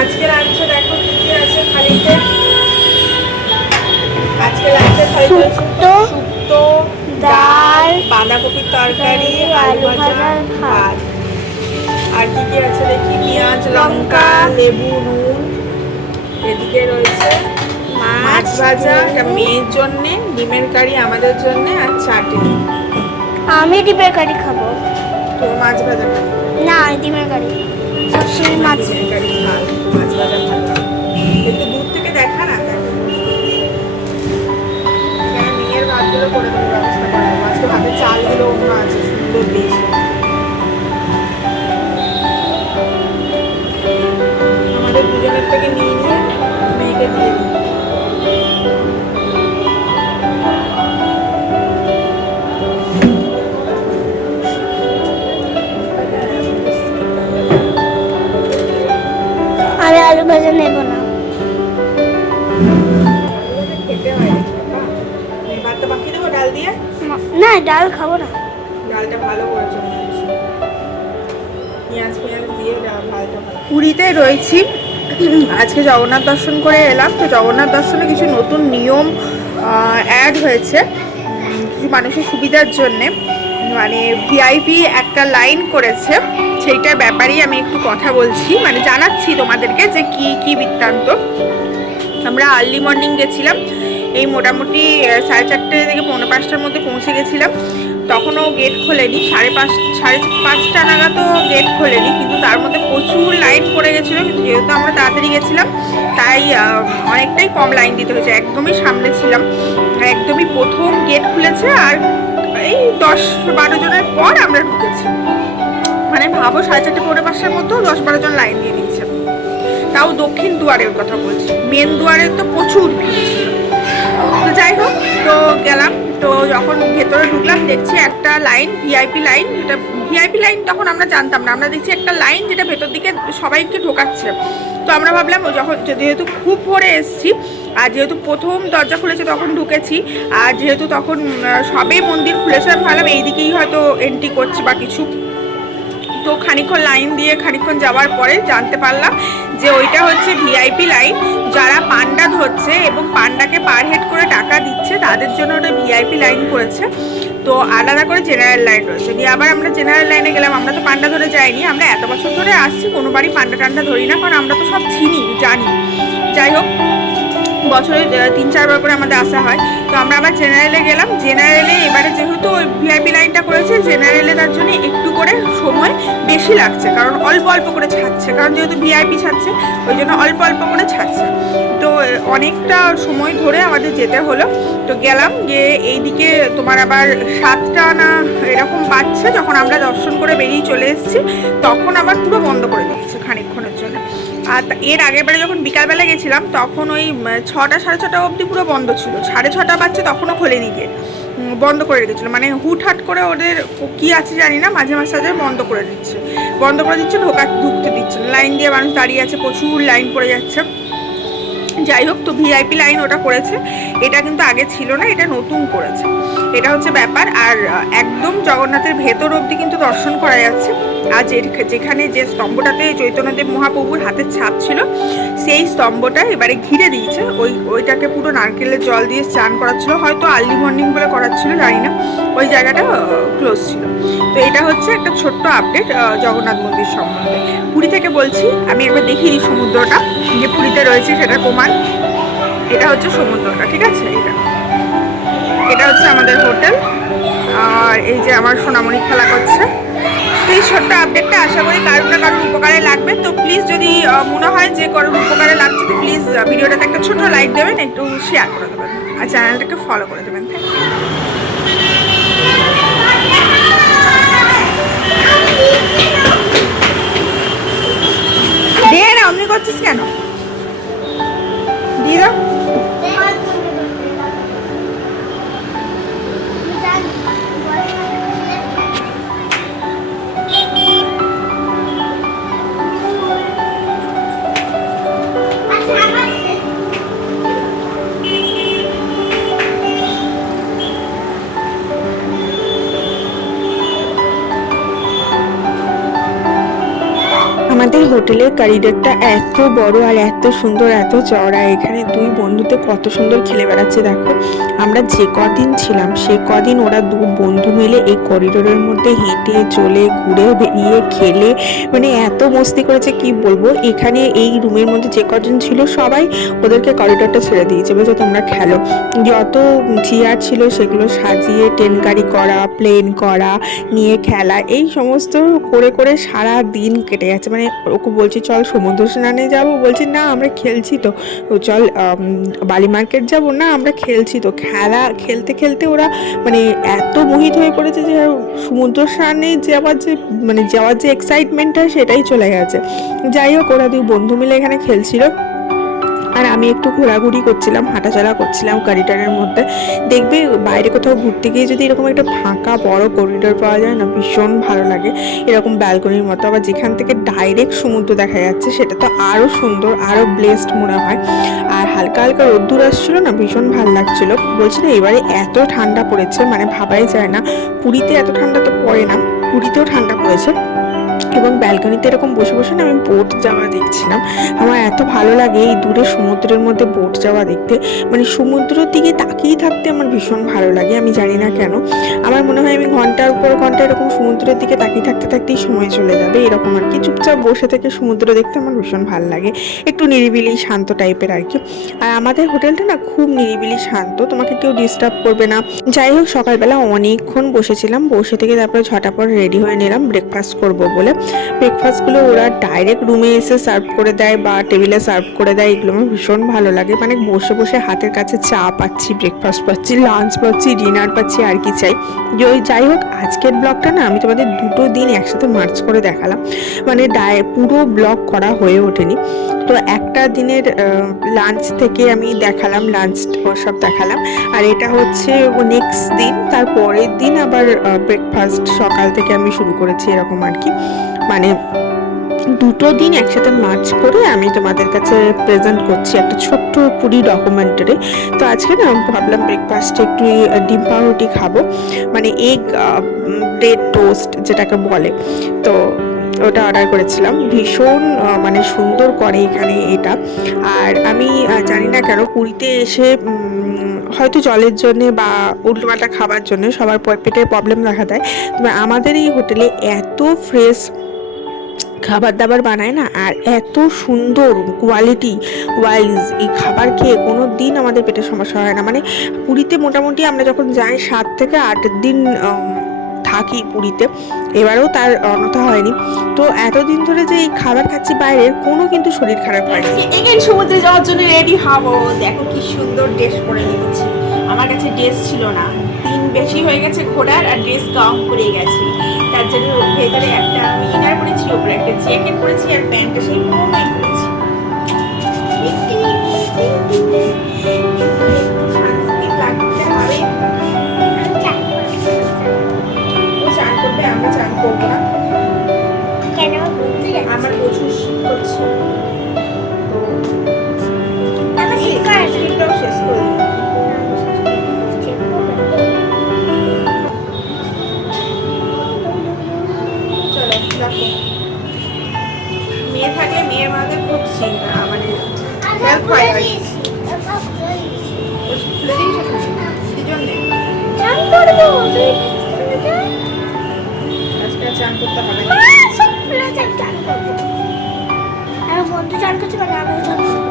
আজকে লাঞ্চে দেখো কি কি আছে থালিতে। আজকে লাঞ্চে থালিতে শুক্তো, শুক্তো, ডাল, বাঁধাকপির তরকারি, আলু ভাজা, ভাত। আর কি কি আছে দেখি, পেঁয়াজ, লঙ্কা, লেবু, নুন। এদিকে রয়েছে মাছ ভাজা, এটা মেয়ের জন্যে, ডিমের কারি আমাদের জন্যে, আর চাটনি। আমি ডিমের কারি খাবো। তো মাছ ভাজা খাবো না, ডিমের কারি সবসময় মাছ। ডিমের কারি ভাল, মাছ ভাজা ভালো। একটু দূর থেকে দেখা না, দেখো এখানে মেয়ের ভাতগুলো করে দেবো, ব্যবস্থা করে দেবো। আজকে ভাতের চালগুলো অন্য আছে, সুন্দর দিয়েছে। আমাদের দুজনের থেকে নিয়ে নিয়ে মেয়েকে দিয়ে দিই। আমি আলু ভাজা নেব না। খেতে হয় ভাতটা বাকি দেবো ডাল দিয়ে। না, ডাল খাবো না। ডালটা ভালো করেছে মনে হচ্ছে, পেঁয়াজ পেঁয়াজ দিয়ে ডালটা ভালো। পুরীতে রয়েছি, আজকে জগন্নাথ দর্শন করে এলাম। তো জগন্নাথ দর্শনে কিছু নতুন নিয়ম অ্যাড হয়েছে কিছু মানুষের সুবিধার জন্যে, মানে ভিআইপি একটা লাইন করেছে, সেইটার ব্যাপারেই আমি একটু কথা বলছি, মানে জানাচ্ছি তোমাদেরকে যে কি কি বৃত্তান্ত। আমরা আর্লি মর্নিং গেছিলাম, এই মোটামুটি 4:30 থেকে 4:45টার মধ্যে পৌঁছে গেছিলাম। তখনও গেট খোলেনি, 5:30 নাগাদও গেট খোলেনি, কিন্তু তার মধ্যে প্রচুর লাইন পড়ে গেছিলো। কিন্তু যেহেতু আমরা তাড়াতাড়ি গেছিলাম তাই অনেকটাই কম লাইন দিতে হয়েছে। একদমই সামনে ছিলাম, একদমই প্রথম গেট খুলেছে, আর এই 10-12 জনের পর আমরা ঢুকেছি। মানে ভাবো 4:30 4:45টার মধ্যেও 10-12 জন লাইন দিয়ে দিয়েছে। তাও দক্ষিণ দুয়ারের কথা বলছি, মেন দুয়ারে তো প্রচুর ভিড় ছিল। তো যাই হোক, তো গেলাম, তো যখন ভেতরে ঢুকলাম দেখছি একটা লাইন, ভিআইপি লাইন। যেটা ভিআইপি লাইন তখন আমরা জানতাম না, আমরা দেখছি একটা লাইন যেটা ভেতর দিকে সবাইকে ঢোকাচ্ছে। তো আমরা ভাবলাম যখন যেহেতু খুব ভোরে এসেছি, আর যেহেতু প্রথম দরজা খুলেছে তখন ঢুকেছি, আর যেহেতু তখন সবেই মন্দির খুলেছে, আমি ভাবলাম এইদিকেই হয়তো এন্ট্রি করছে বা কিছু। তো খানিকক্ষণ লাইন দিয়ে খানিকক্ষণ যাওয়ার পরে জানতে পারলাম যে ওইটা হচ্ছে ভিআইপি লাইন। যারা পান্ডা ধরছে এবং পান্ডাকে পার হেড করে টাকা দিচ্ছে তাদের জন্য ওটা ভিআইপি লাইন করেছে। তো আলাদা করে জেনারেল লাইন রয়েছে। দিয়ে আবার আমরা জেনারেল লাইনে গেলাম, আমরা তো পান্ডা ধরে যাইনি, আমরা এত বছর ধরে আসছি কোনোবারই পান্ডা টান্ডা ধরি না, কারণ আমরা তো সব চিনি জানি। যাই হোক, বছরে 3-4 বার করে আমাদের আসা হয়। তো আমরা আবার জেনারেলে গেলাম। জেনারেলে এবারে যেহেতু ওই ভিআইপি লাইনটা করেছে, জেনারেলে তার জন্য একটু করে সময় বেশি লাগছে, কারণ অল্প অল্প করে ছাড়ছে, কারণ যেহেতু ভিআইপি ছাড়ছে ওই জন্য অল্প অল্প করে ছাড়ছে। তো অনেকটা সময় ধরে আমাদের যেতে হলো। তো গেলাম, গিয়ে এইদিকে তোমার আবার 7টা না এরকম বাজছে, যখন আমরা দর্শন করে বেরিয়ে চলে এসেছি তখন আবার পুরো বন্ধ করে দিচ্ছে খানিকক্ষণের জন্য। আর এর আগের বারে যখন বিকালবেলা গেছিলাম তখন ওই 6টা 6:30 অবধি পুরো বন্ধ ছিল, 6:30 বাজছে তখনও খোলেনি গিয়ে, বন্ধ করে রেখেছিলো। মানে হুটহাট করে ওদের কি আছে জানি না, মাঝে মাঝে বন্ধ করে দিচ্ছে, ঢুকতে দিচ্ছে না। লাইন দিয়ে মানুষ দাঁড়িয়ে আছে, প্রচুর লাইন পড়ে যাচ্ছে। যাই হোক, তো ভিআইপি লাইন ওটা করেছে, এটা কিন্তু আগে ছিল না, এটা নতুন করেছে, এটা হচ্ছে ব্যাপার। আর একদম জগন্নাথের ভেতর অবধি কিন্তু দর্শন করা যাচ্ছে। আর যেখানে যে স্তম্ভটাতে চৈতন্যদেব মহাপ্রভুর হাতের ছাপ ছিল, সেই স্তম্ভটা এবারে ঘিরে দিয়েছে। ওইটাকে পুরো নারকেলের জল দিয়ে স্নান করাচ্ছিল, হয়তো আর্লি মর্নিং বলে করাচ্ছিল জানি না, ওই জায়গাটা ক্লোজ ছিল। তো এটা হচ্ছে একটা ছোট্ট আপডেট জগন্নাথ মন্দির সম্বন্ধে। পুরী থেকে বলছি, আমি একবার দেখিয়ে দিই সমুদ্রটা যে পুরীতে রয়েছে, সেটা প্রমাণ। এটা হচ্ছে সমুদ্রটা, ঠিক আছে, এটা হচ্ছে আমাদের হোটেল। আর এই যে আমার সোনামণি খেলা করছে। তো এই ছোট্ট আপডেটটা আশা করি কারোর না কারোর উপকারে লাগবে। তো প্লিজ যদি মনে হয় যে কারোর উপকারে লাগছে, তো প্লিজ ভিডিওটাতে একটা ছোট লাইক দেবেন, একটু শেয়ার করে দেবেন, আর চ্যানেলটাকে ফলো করে দেবেন। দে না, অমনি করছিস কেন? দিয়ে দাও। আমাদের হোটেলের করিডোরটা এত বড় আর এত সুন্দর, এত চওড়া। এখানে দুই বন্ধুতে কত সুন্দর খেলে বেড়াচ্ছে দেখো। আমরা যে কদিন ছিলাম সে কদিন ওরা দু বন্ধু মিলে এই করিডোরের মধ্যে হেঁটে চলে ঘুরে বেরিয়ে খেলে মানে এত মস্তি করেছে কি বলবো। এখানে এই রুমের মধ্যে যে কজন ছিল সবাই ওদেরকে করিডোরটা ছেড়ে দিয়েছে, বলছে তোমরা খেলো। যত চেয়ার ছিল সেগুলো সাজিয়ে ট্রেন গাড়ি করা, প্লেন করা, নিয়ে খেলা, এই সমস্ত করে করে সারা দিন কেটে যাচ্ছে। মানে ওকে বলছি চল সমুদ্র স্নানে যাবো, বলছি না আমরা খেলছি তো। চল বালি মার্কেট যাবো, না আমরা খেলছি তো। খেলা খেলতে খেলতে ওরা মানে এত মোহিত হয়ে পড়েছে যে সমুদ্র স্নানে যাওয়ার যে এক্সাইটমেন্টটা সেটাই চলে গেছে। যাই হোক, ওরা দুই বন্ধু মিলে এখানে খেলছিল আর আমি একটু ঘোরাঘুরি করছিলাম, হাঁটাচলা করছিলাম করিডোরের মধ্যে। দেখবে বাইরে কোথাও ঘুরতে গিয়ে যদি এরকম একটা ফাঁকা বড় করিডোর পাওয়া যায় না, ভীষণ ভালো লাগে। এরকম ব্যালকনির মতো, আবার যেখান থেকে ডাইরেক্ট সমুদ্র দেখা যাচ্ছে সেটা তো আরও সুন্দর, আরও ব্লেসড মনে হয়। আর হালকা হালকা রোদ্দুর আসছিল না, ভীষণ ভালো লাগছিল। বলছি না এবারে এত ঠান্ডা পড়েছে মানে ভাবাই যায় না। পুরীতে এত ঠান্ডা তো পড়ে না, পুরীতেও ঠান্ডা পড়েছে। এবং ব্যালকনিতে এরকম বসে বসে না আমি বোট যাওয়া দেখছিলাম। আমার এত ভালো লাগে এই দূরে সমুদ্রের মধ্যে বোট যাওয়া দেখতে। মানে সমুদ্রের দিকে তাকিয়ে থাকতে আমার ভীষণ ভালো লাগে, আমি জানি না কেন। আমার মনে হয় আমি ঘন্টার পর ঘন্টা এরকম সমুদ্রের দিকে তাকিয়ে থাকতে থাকতেই সময় চলে যাবে, এরকম আর কি। চুপচাপ বসে থেকে সমুদ্র দেখতে আমার ভীষণ ভালো লাগে, একটু নিরিবিলি শান্ত টাইপের আর কি। আর আমাদের হোটেলটা না খুব নিরিবিলি শান্ত, তোমাকে কেউ ডিস্টার্ব করবে না। যাই হোক, সকালবেলা অনেকক্ষণ বসেছিলাম, বসে থেকে তারপরে ঝটাপট রেডি হয়ে নিলাম ব্রেকফাস্ট করব বলে। ব্রেকফাস্টগুলো ওরা ডাইরেক্ট রুমে এসে সার্ভ করে দেয় বা টেবিলে সার্ভ করে দেয়, এগুলো আমার ভীষণ ভালো লাগে। মানে বসে বসে হাতের কাছে চা পাচ্ছি, ব্রেকফাস্ট পাচ্ছি, লাঞ্চ পাচ্ছি, ডিনার পাচ্ছি, আর কি চাই। যাই হোক, আজকের ব্লগটা না আমি তোমাদের দুটো দিন একসাথে মার্চ করে দেখালাম, মানে পুরো ব্লগ করা হয়ে ওঠেনি। তো একটা দিনের লাঞ্চ থেকে আমি দেখালাম, লাঞ্চ সব দেখালাম। আর এটা হচ্ছে নেক্সট দিন, তার পরের দিন আবার ব্রেকফাস্ট সকাল থেকে আমি শুরু করেছি, এরকম আর কি। মানে দুটো দিন একসাথে মার্চ করে আমি তোমাদের কাছে প্রেজেন্ট করছি একটা ছোট্ট পুরি ডকুমেন্টারি। তো আজকে না ভাবলাম ব্রেকফাস্টে একটু ডিম পাউরুটি খাবো, মানে এগ ব্রেড টোস্ট যেটাকে বলে। তো ওটা অর্ডার করেছিলাম, ভীষণ মানে সুন্দর করে এখানে এটা। আর আমি জানি না কেন পুরীতে এসে হয়তো জলের জন্যে বা উল্টোপাল্টা খাবার জন্য সবার পেটের প্রবলেম দেখা দেয়, তবে আমাদের এই হোটেলে এত ফ্রেশ খাবার দাবার বানায় না, আর এত সুন্দর কোয়ালিটি ওয়াইজ এই খাবার খেয়ে কোনো দিন আমাদের পেটের সমস্যা হয় না। মানে পুরীতে মোটামুটি আমরা যখন যাই 7 থেকে 8 দিন থাকি পুরীতে, এবারেও তার অন্যথা হয়নি। তো এতদিন ধরে যে এই খাবার খাচ্ছি বাইরের, কোনো কিন্তু শরীর খারাপ হয়নি। এগেন সমুদ্রে যাওয়ার জন্য রেডি হবো। দেখো কি সুন্দর ড্রেস পরে নিয়েছি, আমার কাছে ড্রেস ছিল না, দিন বেশি হয়ে গেছে ঘোরার আর ড্রেস কম পরে গেছি। তার জন্য ভেতরে একটা আমি ইনার পরেছি, ওপরে একটা জ্যাকেট পরেছি আর প্যান্টটা সেই পুরোটাই পরেছি। শান্তি লাগতে হবে। ও চান করবে, আমরা চান করবো না। কেন ঘুরতে যাচ্ছি? আমার প্রচুর শীত করছে, তো আমার শীত করে না। শীতটাও শেষ করে দিই। মেয়ে থাকলে মেয়ের মাঝে খুব চিন্তা, মানে হেল্প হয় আর কি। খুলে দিয়েছো সেই জন্যে চান করবো, আজকে চান করতে হবে। সব খুলে চান করবো। আমার বন্ধু চান করছে, মানে আমিও চান করবো।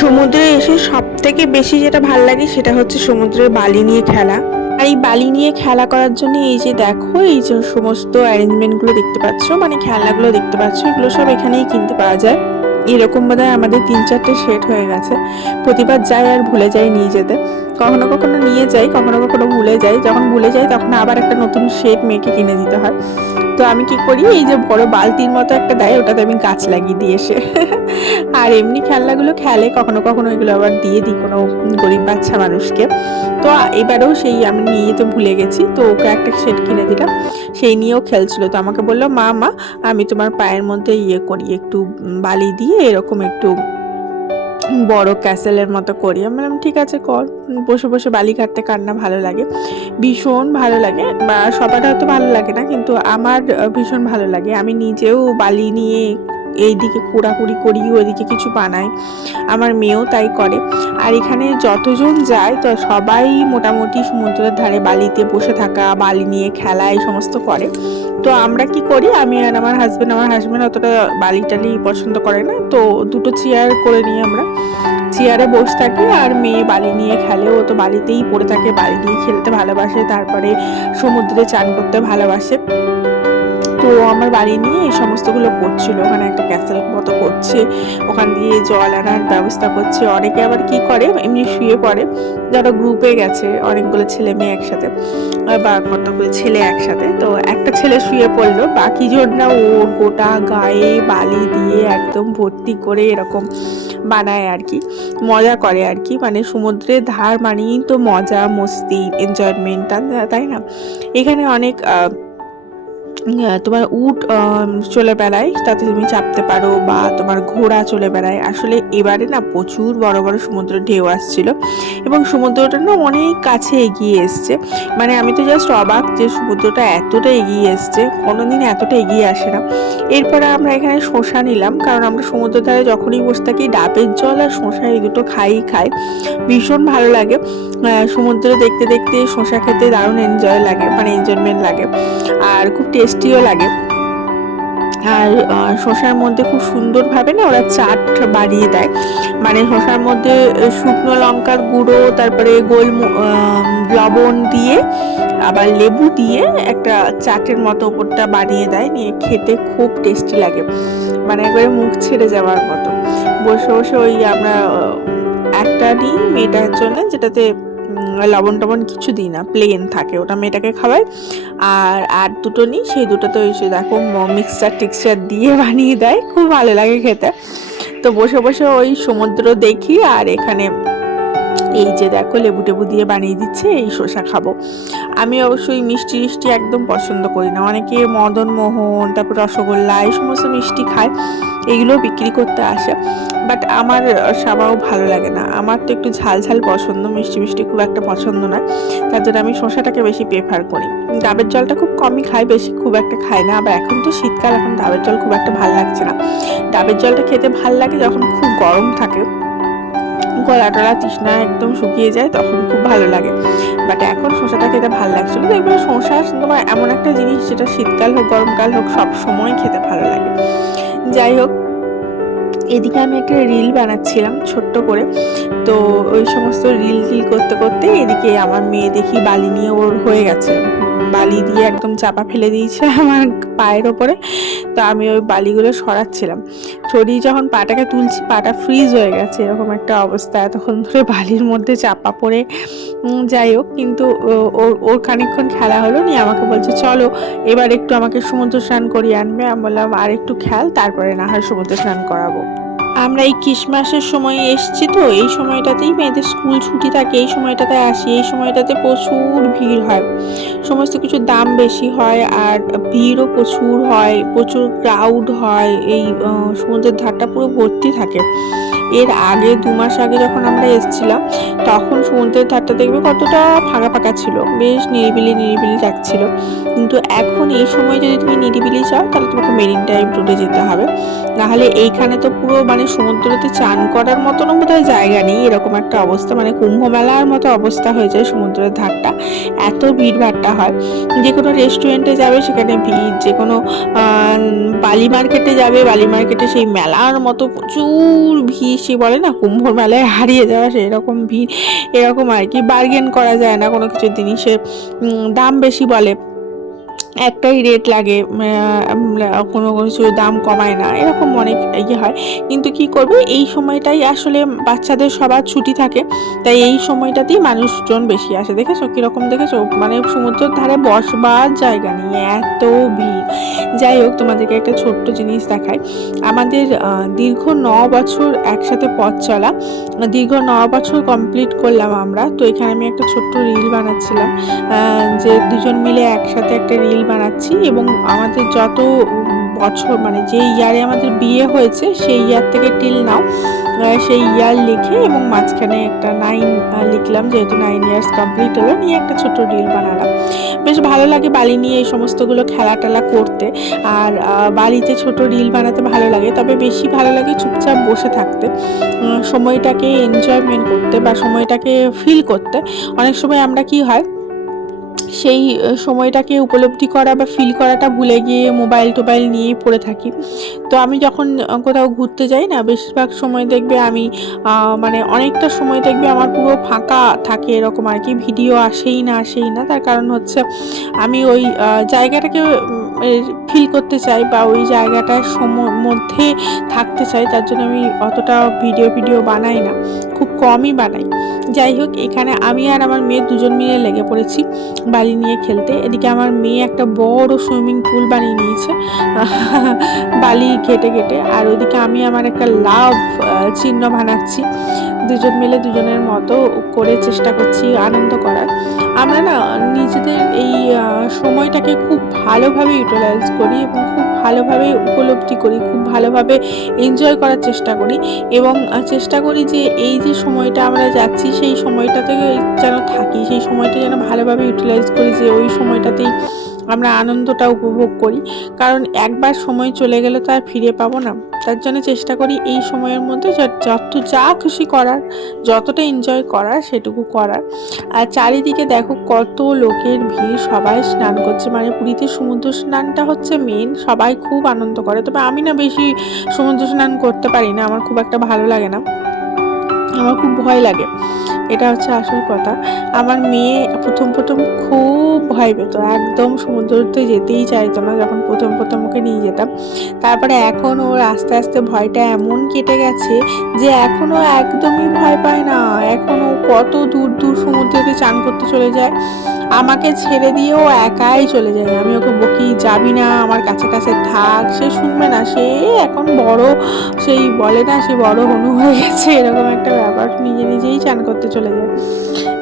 সমুদ্রে এসে সব থেকে বেশি যেটা ভাল লাগে সেটা হচ্ছে সমুদ্রের বালি নিয়ে খেলা। আর এই বালি নিয়ে খেলা করার জন্য এই যে দেখো, এই যে সমস্ত অ্যারেঞ্জমেন্টগুলো দেখতে পাচ্ছ, মানে খেলনাগুলো দেখতে পাচ্ছ, এগুলো সব এখানেই কিনতে পাওয়া যায়। এরকম বোধহয় আমাদের 3-4টে সেট হয়ে গেছে। প্রতিবার যাই আর ভুলে যাই নিয়ে যেতে, কখনো কখনো নিয়ে যাই, কখনো কখনো ভুলে যাই। যখন ভুলে যাই তখন আবার একটা নতুন সেট মেয়েকে কিনে দিতে হয়। তো আমি কি করি, এই যে বড় বালতির মতো একটা দেয়, ওটাতে আমি গাছ লাগিয়ে দিই এসে। আর এমনি খেলনাগুলো খেলে, কখনো কখনো এগুলো আবার দিয়ে দিই কোনো গরিব বাচ্চা মানুষকে। তো এবারেও সেই আমি নিয়ে যেতে ভুলে গেছি, তো ওকে একটা সেট কিনে দিলাম, সেই নিয়েও খেলছিল। তো আমাকে বললো মা আমি তোমার পায়ের মধ্যে করি, একটু বালি দিয়ে এরকম একটু বড় ক্যাসেলের মতো করি। আমি বললাম ঠিক আছে কর, বসে বসে বালি কাটতে কার না ভালো লাগে, ভীষণ ভালো লাগে। বা সবার হয়তো ভালো লাগে না, কিন্তু আমার ভীষণ ভালো লাগে। আমি নিজেও বালি নিয়ে এইদিকে খোঁড়াখুড়ি করি, ওইদিকে কিছু বানাই, আমার মেয়েও তাই করে। আর এখানে যতজন যায় তো সবাই মোটামুটি সমুদ্রের ধারে বালিতে বসে থাকা, বালি নিয়ে খেলা এই সমস্ত করে। তো আমরা কি করি, আমি আর আমার হাজব্যান্ড অতটা বালি টালি পছন্দ করে না, তো দুটো চেয়ার করে নিই, আমরা চেয়ারে বসে থাকি আর মেয়ে বালি নিয়ে খেলে। ও তো বালিতেই পড়ে থাকে, বালি নিয়ে খেলতে ভালোবাসে, তারপরে সমুদ্রে চান করতে ভালোবাসে। তো আমার বাড়ি নিয়ে এই সমস্তগুলো করছিল, ওখানে একটা ক্যাসেল মতো করছে, ওখান দিয়ে জল আনার ব্যবস্থা করছে। অনেকে আবার কি করে এমনি শুয়ে পড়ে, যারা গ্রুপে গেছে অনেকগুলো ছেলে মেয়ে একসাথে বা কতগুলো ছেলে একসাথে, তো একটা ছেলে শুয়ে পড়লো, বাকি জনরা ওর গোটা গায়ে বালি দিয়ে একদম ভর্তি করে এরকম বানায় আর কি, মজা করে আর কি। মানে সমুদ্রের ধার মানেই তো মজা, মস্তি, এনজয়মেন্ট, তাই না? এখানে অনেক তোমার উট চলে বেড়ায়, তাতে তুমি চাপতে পারো, বা তোমার ঘোড়া চলে বেড়ায়। আসলে এবারে না প্রচুর বড় বড় সমুদ্রের ঢেউ আসছিল, এবং সমুদ্রটা না অনেক কাছে এগিয়ে এসছে। মানে আমি তো জাস্ট অবাক যে সমুদ্রটা এতটা এগিয়ে এসছে, কোনোদিন এতটা এগিয়ে আসে না। এরপরে আমরা এখানে শসা নিলাম, কারণ আমরা সমুদ্র ধারে যখনই বসে থাকি ডাবের জল আর শসা এই দুটো খাই, ভীষণ ভালো লাগে। সমুদ্র দেখতে দেখতে শসা খেতে দারুণ এনজয় লাগে, মানে এনজয়মেন্ট লাগে, আর খুব টেস্টিও লাগে। আর শসার মধ্যে খুব সুন্দরভাবে না ওরা চাট বাড়িয়ে দেয়, মানে শসার মধ্যে শুকনো লঙ্কার গুঁড়ো, তারপরে লবণ দিয়ে আবার লেবু দিয়ে একটা চাটের মতো ওপরটা বানিয়ে দেয়, নিয়ে খেতে খুব টেস্টি লাগে, মানে একবারে মুখ ছেড়ে যাওয়ার মতো। বসে বসে ওই আমরা একটা নিই মেয়েটার জন্য, যেটাতে লবণ টবণ কিছু দিই না, প্লেন থাকে, ওটা মেয়েটাকে খাওয়াই। আর দুটো নিই, সেই দুটোতে ওই দেখো মিক্সচার দিয়ে বানিয়ে দেয়, খুব ভালো লাগে খেতে। তো বসে বসে ওই সমুদ্র দেখি, আর এখানে এই যে দেখো লেবু টেবু দিয়ে বানিয়ে দিচ্ছে, এই শসা খাবো। আমি অবশ্যই মিষ্টি মিষ্টি একদম পছন্দ করি না, অনেকে মদন মোহন, তারপর রসগোল্লা এই সমস্ত মিষ্টি খায়, এগুলো বিক্রি করতে আসে, বাট আমার সামাও ভালো লাগে না। আমার তো একটু ঝাল ঝাল পছন্দ, মিষ্টি মিষ্টি খুব একটা পছন্দ না, তার জন্য আমি শসাটাকে বেশি প্রেফার করি। ডাবের জলটা খুব কমই খাই, বেশি খুব একটা খাই না। আবার এখন তো শীতকাল, এখন ডাবের জল খুব একটা ভালো লাগছে না। ডাবের জলটা খেতে ভাল লাগে যখন খুব গরম থাকে, গলা টলা তৃষ্ণা একদম শুকিয়ে যায়, তখন খুব ভালো লাগে। বাট এখন শসাটা খেতে ভালো লাগছিল। তো এবার শসা তোমার এমন একটা জিনিস যেটা শীতকাল হোক গরমকাল হোক সব সময় খেতে ভালো লাগে। যাই হোক, এদিকে আমি একটা রিল বানাচ্ছিলাম ছোট্ট করে, তো ওই সমস্ত রিল করতে করতে এদিকে আমার মেয়ে দেখি বালি নিয়ে ওর হয়ে গেছে, বালি দিয়ে একদম চাপা ফেলে দিয়েছে আমার পায়ের ওপরে। তো আমি ওই বালিগুলো সরাচ্ছিলাম, সরিয়ে যখন পাটাকে তুলছি পাটা ফ্রিজ হয়ে গেছে, এরকম একটা অবস্থা, এতক্ষণ ধরে বালির মধ্যে চাপা পড়ে। যাই হোক, কিন্তু ওর খানিকক্ষণ খেলা হলো, নিয়ে আমাকে বলছে চলো এবার একটু আমাকে সমুদ্র স্নান করিয়ে আনবে। আমি বললাম আর একটু খেল, তারপরে না হয় সমুদ্র স্নান করাবো। আমরা এই ক্রিসমাসের সময় এসছি, তো এই সময়টাতেই মেয়েদের স্কুল ছুটি থাকে, এই সময়টাতে আসি, এই সময়টাতে প্রচুর ভিড় হয়, সমস্ত কিছুর দাম বেশি হয়, আর ভিড়ও প্রচুর হয়, প্রচুর ক্রাউড হয়, এই সমুদ্রের ধারটা পুরো ভর্তি থাকে। এর আগে 2 মাস আগে যখন আমরা এসেছিলাম, তখন সমুদ্রের ধারটা দেখবে কতটা ফাঁকা ফাঁকা ছিল, বেশ নিরিবিলি নিরিবিলি লাগছিল। কিন্তু এখন এই সময় যদি তুমি নিরিবিলি চাও, তাহলে তোমাকে মেরিন ড্রাইভ রোডে যেতে হবে, নাহলে এইখানে তো পুরো মানে সমুদ্রতে চান করার মতনও বোধহয় জায়গা নেই, এরকম একটা অবস্থা, মানে কুম্ভ মেলার মতো অবস্থা হয়ে যায় সমুদ্রের ধারটা, এত ভিড় ভাট্টা হয়। যে কোনো রেস্টুরেন্টে যাবে সেখানে ভিড়, যে কোনো বালি মার্কেটে যাবে, বালি মার্কেটে সেই মেলার মতো প্রচুর ভিড়, সে বলে না কুম্ভ মেলায় হারিয়ে যাওয়া, সেরকম ভিড়, এরকম আর কি। বার্গেন করা যায় না কোনো কিছু জিনিসের, দাম বেশি বলে, একটাই রেট লাগে, কোনো কিছু দাম কমায় না, এরকম অনেক ইয়ে হয়। কিন্তু কি করবে, এই সময়টাই আসলে বাচ্চাদের সবার ছুটি থাকে, তাই এই সময়টাতেই মানুষজন বেশি আসে। দেখেছো কীরকম, দেখেছো মানে সমুদ্রের ধারে বসবার জায়গা নেই, এত ভিড়। যাই হোক, তোমাদেরকে একটা ছোট্ট জিনিস দেখাই। আমাদের দীর্ঘ 9 বছর একসাথে পথ চলা, দীর্ঘ 9 বছর কমপ্লিট করলাম আমরা। তো এখানে আমি একটা ছোট্ট রিল বানাচ্ছিলাম, যে দুজন মিলে একসাথে একটা রিল বানাচ্ছি, এবং আমাদের যত বছর মানে যে ইয়ারে আমাদের বিয়ে হয়েছে সেই ইয়ার থেকে টিল নাও সেই ইয়ার লিখে এবং মাঝখানে একটা 9 লিখলাম, যেহেতু 9 ইয়ার্স কমপ্লিট হলো, নিয়ে একটা ছোট রিল বানালাম। বেশ ভালো লাগে বালি নিয়ে এই সমস্তগুলো খেলা টেলা করতে, আর বাড়িতে ছোট রিল বানাতে ভালো লাগে। তবে বেশি ভালো লাগে চুপচাপ বসে থাকতে, সময়টাকে এনজয়মেন্ট করতে বা সময়টাকে ফিল করতে। অনেক সময় আমরা কি হয় সেই সময়টাকে উপলব্ধি করা বা ফিল করাটা ভুলে গিয়ে মোবাইল টোবাইল নিয়ে পড়ে থাকি। তো আমি যখন কোথাও ঘুরতে যাই না, বেশিরভাগ সময় দেখবে আমি মানে অনেকটা সময় দেখবে আমার পুরো ফাঁকা থাকে এরকম আর কি, ভিডিও আসেই না। তার কারণ হচ্ছে আমি ওই জায়গাটাকে ফিল করতে চাই বা ওই জায়গাটার মধ্যে থাকতে চাই। তার জন্য আমি অতটা ভিডিও বানাই না, খুব কমই বানাই। যাই হোক, এখানে আমি আর আমার মেয়ে দুজন মিলে লেগে পড়েছি বালি নিয়ে খেলতে। এদিকে আমার মেয়ে একটা বড় সুইমিং পুল বানিয়ে নিয়েছে বালি ঘেটে, আর ওইদিকে আমি আমার একটা লাভ চিহ্ন বানাচ্ছি। দুজন মিলে দুজনের মতো করে চেষ্টা করছি আনন্দ করার। আমরা না নিজেদের এই সময়টাকে খুব ভালোভাবে ইউটিলাইজ করি এবং খুব ভালোভাবে উপলব্ধি করি, খুব ভালোভাবে এনজয় করার চেষ্টা করি, এবং চেষ্টা করি যে এই যে সময়টা আমরা যাচ্ছি সেই সময়টাতে যেন থাকি, সেই সময়টা যেন ভালোভাবে ইউটিলাইজ করি, যে ওই সময়টাতেই আমরা আনন্দটা উপভোগ করি। কারণ একবার সময় চলে গেলে তো আর ফিরে পাবো না। তার জন্য চেষ্টা করি এই সময়ের মধ্যে যা খুশি করার, যতটা এনজয় করার সেটুকু করার। আর চারিদিকে দেখো কত লোকের ভিড়, সবাই স্নান করছে। মানে পুরীতে সমুদ্র স্নানটা হচ্ছে মেন, সবাই খুব আনন্দ করে। তবে আমি না বেশি সমুদ্র স্নান করতে পারি না, আমার খুব একটা ভালো লাগে না, আমার খুব ভয় লাগে, এটা হচ্ছে আসল কথা। আমার মেয়ে প্রথম খুব ভয় পেত, একদম সমুদ্রতে যেতেই চাইতো না যখন প্রথম ওকে নিয়ে যেতাম। তারপরে এখন ওর আস্তে আস্তে ভয়টা এমন কেটে গেছে যে এখনও একদমই ভয় পায় না। এখনও কত দূর সমুদ্রেতে চান করতে চলে যায়, আমাকে ছেড়ে দিয়েও একাই চলে যায়। আমি ওকে বকি, যাবি না, আমার কাছে থাক, সে শুনবে না। সে এখন বড়, সেই বলে না, সে বড় হনু হয়ে গেছে, এরকম একটা ব্যাপার, নিজেই চান করতে চলে যায়।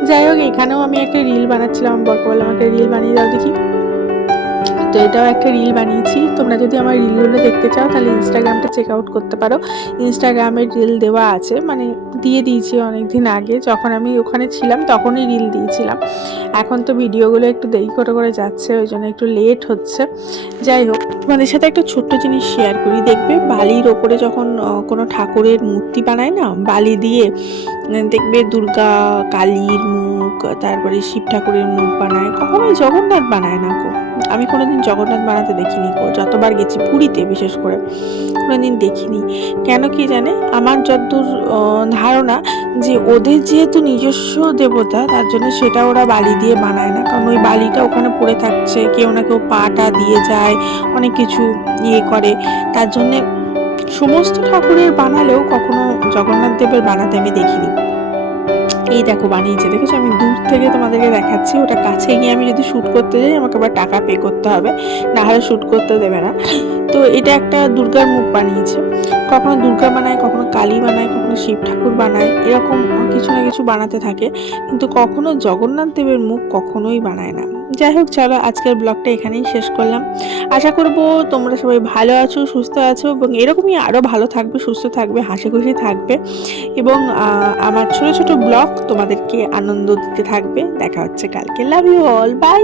যাই হোক, এখানেও আমি একটা রিল বানাচ্ছিলাম, আমার বরকে বললাম একটা রিল বানিয়ে দাও দেখি। তো এটাও একটা রিল বানিয়েছি। তোমরা যদি আমার রিলগুলো দেখতে চাও তাহলে ইনস্টাগ্রামটা চেক আউট করতে পারো, ইনস্টাগ্রামে রিল দেওয়া আছে, মানে দিয়ে দিয়েছি অনেক দিন আগে, যখন আমি ওখানে ছিলাম তখনই রিল দিয়েছিলাম। এখন তো ভিডিওগুলো একটু দেরি করে যাচ্ছে, ওই জন্য একটু লেট হচ্ছে। যাই হোক, তোমাদের সাথে একটা ছোট্ট জিনিস শেয়ার করি। দেখবে বালির ওপরে যখন কোনো ঠাকুরের মূর্তি বানায় না বালি দিয়ে, দেখবে দুর্গা কালীর মুখ, তারপরে শিব ঠাকুরের মুখ বানায়, কখনো জগন্নাথ বানায় না গো। আমি কোনোদিন জগন্নাথ বানাতে দেখিনি গো, যতবার গেছি পুরীতে বিশেষ করে কোনোদিন দেখিনি। কেন কি জানে, আমার যতদূর ধারণা যে ওদের যেহেতু নিজস্ব দেবতা, তার জন্য সেটা ওরা বালি দিয়ে বানায় না। কারণ ওই বালিটা ওখানে পড়ে থাকছে, কেউ না কেউ পাটা দিয়ে যায়, অনেক কিছু করে। তার জন্যে সমস্ত ঠাকুরের বানালেও কখনো জগন্নাথ দেবের বানাতে আমি দেখিনি। এই দেখো বানিয়েছে, দেখেছো? আমি দূর থেকে তোমাদেরকে দেখাচ্ছি, ওটা কাছে গিয়ে আমি যদি শ্যুট করতে যাই আমাকে আবার টাকা পে করতে হবে, না হলে শ্যুট করতে দেবে না। তো এটা একটা দুর্গার মুখ বানিয়েছে, কখনো দুর্গা বানায়, কখনো কালী বানায়, কখনো শিব ঠাকুর বানায়, এরকম কিছু না কিছু বানাতে থাকে, কিন্তু কখনো জগন্নাথ দেবের মুখ কখনোই বানায় না। যাই হোক, চলো আজকের ব্লগটা এখানেই শেষ করলাম। আশা করব তোমরা সবাই ভালো আছো, সুস্থ আছো, এবং এরকমই আরও ভালো থাকবে, সুস্থ থাকবে, হাসি খুশি থাকবে, এবং আমার ছোট ছোট ব্লগ তোমাদেরকে আনন্দ দিতে থাকবে। দেখা হচ্ছে কালকে। Love you all, by.